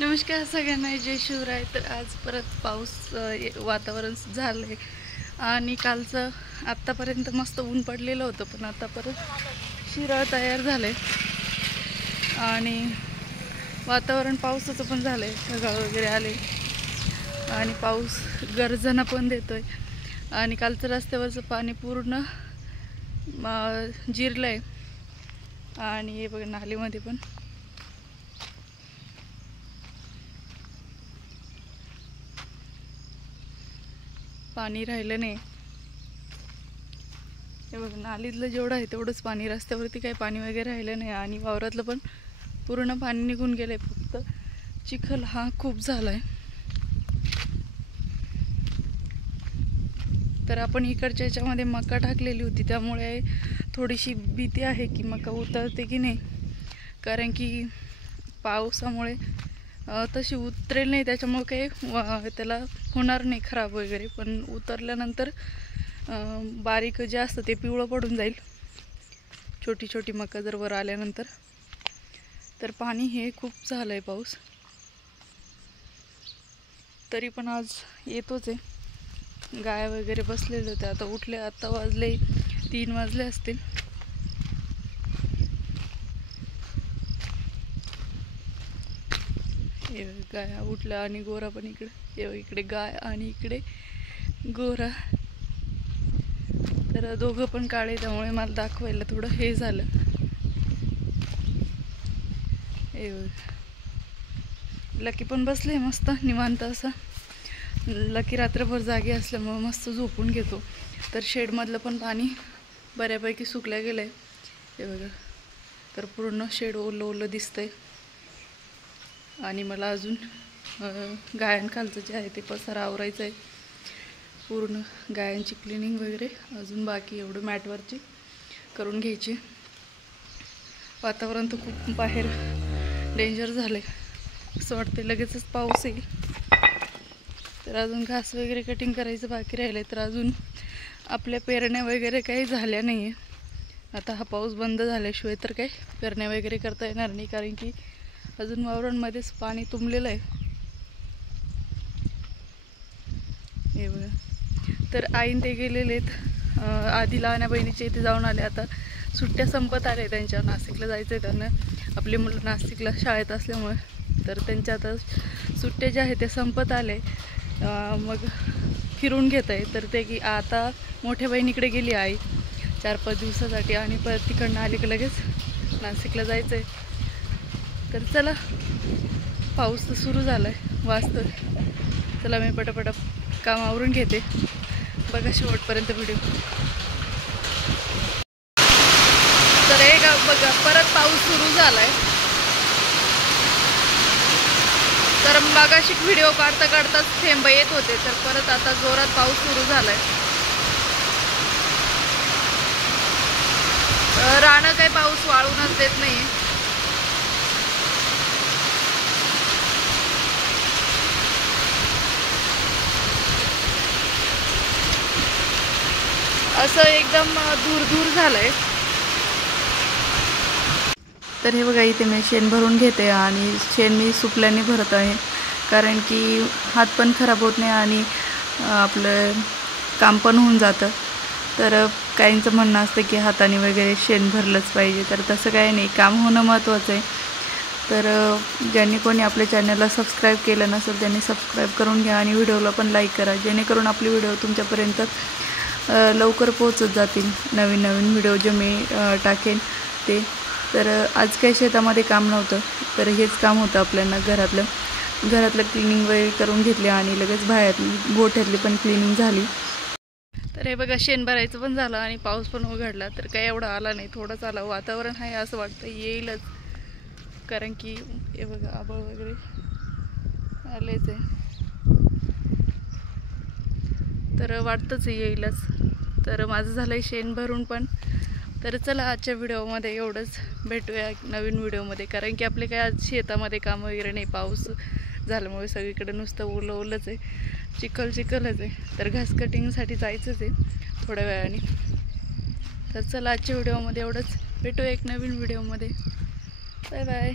नमस्कार सगळ्यांना, जय शिवराय. तर आज परत पाऊस वातावरण झालंय आणि कालचं आत्तापर्यंत मस्त ऊन पडलेलं होतं, पण आता परत शिराळ तयार झालंय आणि वातावरण पावसाचं पण झालंय. ढगाळ वगैरे आले आणि पाऊस गर्जना पण देतोय आणि कालचं रस्त्यावरचं पाणी पूर्ण जिरलंय आणि हे बघा नालीमध्ये पण पाणी राहिलं नाही. हे बघ, नालीतलं जेवढं आहे तेवढंच पाणी, रस्त्यावरती काही पाणी वगैरे राहिलं नाही आणि वावरातलं पण पूर्ण पाणी निघून गेलंय. फक्त चिखल हा खूप झालाय. तर आपण इकडच्या याच्यामध्ये मका टाकलेली होती, त्यामुळे थोडीशी भीती आहे की मका उतरते की नाही, कारण की पावसामुळे तशी उतरेल नाही, त्याच्यामुळे काही त्याला होणार नाही खराब वगैरे. पण उतरल्यानंतर बारीक जे असतं ते पिवळं पडून जाईल, छोटी छोटी मका जर वर आल्यानंतर. तर पाणी हे खूप झालंय पाऊस, तरी पण आज येतोच आहे. गाय वगैरे बसलेले होते, आता उठले. आता वाजले 3 वाजले असतील. गाय उठल्या आणि गोरा पण इकडे, इकडे गाय आणि इकडे गोरा. तर दोघं पण काळे, त्यामुळे मला दाखवायला थोडं हे झालं. लकी पण बसले मस्त निवांत असं. लकी रात्रभर जागे असल्यामुळे मस्त झोपून घेतो. तर शेडमधलं पण पाणी बऱ्यापैकी सुकलं गेलंय. हे बघा, तर पूर्ण शेड ओलं ओलं दिसतंय. आणि मला अजून गायांखालचं जे आहे ते पसारा आवरायचं आहे. पूर्ण गायांची क्लिनिंग वगैरे अजून बाकी, एवढं मॅटवरची करून घ्यायची. वातावरण तर खूप बाहेर डेंजर झालं आहे, असं वाटतं लगेचच पाऊस येईल. तर अजून घास वगैरे कटिंग करायचं बाकी राहिलं आहे. तर अजून आपल्या पेरण्या वगैरे काही झाल्या नाही आहे. आता हा पाऊस बंद झाल्याशिवाय तर काही पेरण्या वगैरे करता येणार नाही, कारण की अजून वावरांमध्येच पाणी तुंबलेलं आहे. हे बघा, तर आईन ते गेलेले आहेत आधी लहान्या बहिणीच्या इथे जाऊन आले. आता सुट्ट्या संपत आल्या त्यांच्या, नाशिकला जायचं आहे त्यांना. आपली मुलं नाशिकला शाळेत असल्यामुळे तर त्यांच्या आता सुट्ट्या ज्या आहेत त्या संपत आले. मग फिरून घेत आहे. तर ते की आता मोठ्या बहिणीकडे गेली आई 4-5 दिवसासाठी आणि परत तिकडनं आली की लगेच नाशिकला जायचं आहे. तर चला, पाऊस तर सुरू झाला आहे, वाजतं. चला मी पटापट काम आवरून घेते. बघा शेवटपर्यंत व्हिडिओ. तर हे का बघा, परत पाऊस सुरू झाला आहे. तर मगाशी व्हिडिओ काढता काढताच थेंब येत होते, तर परत आता जोरात पाऊस सुरू झाला आहे. रानं काही पाऊस वाळूनच देत नाही. असं एकदम दूर दूर झालंय. तर हे बघा, इथे मी शेण भरून घेते आणि शेण मी सुकल्याने भरत आहे, कारण की हात पण खराब होत नाही आणि आपलं काम पण होऊन जातं. तर काहींचं म्हणणं असतं की हाताने वगैरे शेण भरलंच पाहिजे, तर तसं काही नाही, काम होणं महत्त्वाचं आहे. तर ज्यांनी कोणी आपल्या चॅनलला सबस्क्राईब केलं नसेल त्यांनी सबस्क्राईब करून घ्या आणि व्हिडिओला पण लाईक करा, जेणेकरून आपले व्हिडिओ तुमच्यापर्यंत लवकर पोहोचत जातील. नवीन नवीन व्हिडिओ जे मी टाकेन ते. तर आज काही शेतामध्ये काम नव्हतं, तर हेच काम होतं आपल्याला. घरातलं क्लिनिंग वगैरे करून घेतली आणि लगेच बाहेर गोठ्यातली पण क्लिनिंग झाली. तर हे बघा, शेण भरायचं पण झालं आणि पाऊस पण उघडला. तर काही एवढा आला नाही, थोडाच आला. वातावरण आहे असं वाटतं येईलच, कारण की हे बघा आभाळ वगैरे आलेच आहे, तर वाटतंच येईलच. तर माझं झालं आहे शेण भरून पण. तर चला, आजच्या व्हिडिओमध्ये एवढंच. भेटूया नवीन व्हिडिओमध्ये, कारण की आपले काय आज शेतामध्ये काम वगैरे नाही. पाऊस झाल्यामुळे सगळीकडे नुसतं ओलं ओलंच आहे, चिखलच आहे. तर घास कटिंगसाठी जायचंच आहे थोड्या वेळाने. तर चला, आजच्या व्हिडिओमध्ये एवढंच. भेटूया एक नवीन व्हिडिओमध्ये. Bye bye.